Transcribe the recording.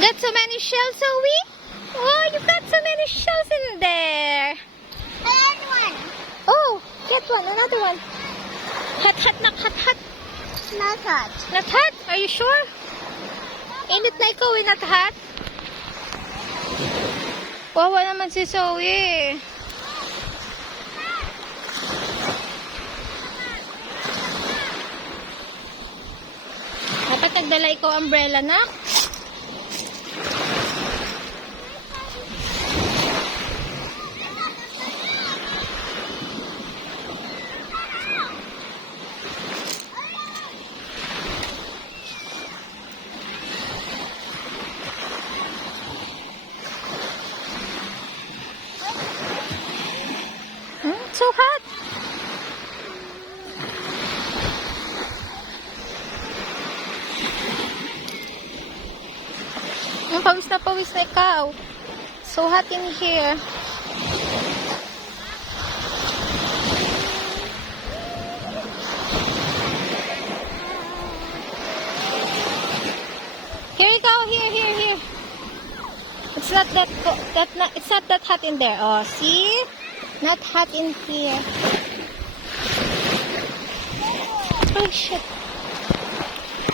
Got so many shells, Zoe? Oh, you got so many shells in there. Another one. Oh, get one, another one. Hot, hot, not hot, hot. Not hot. Not hot? Are you sure? Ain't it like Zoe, not hot? Wawa naman si Zoe. Dapat nagdala ikaw umbrella na. So hot. Yung pawis na ikaw. So hot in here. Here you go. Here. It's not it's not that hot in there. Oh, see? Not hot in here. Oh shit.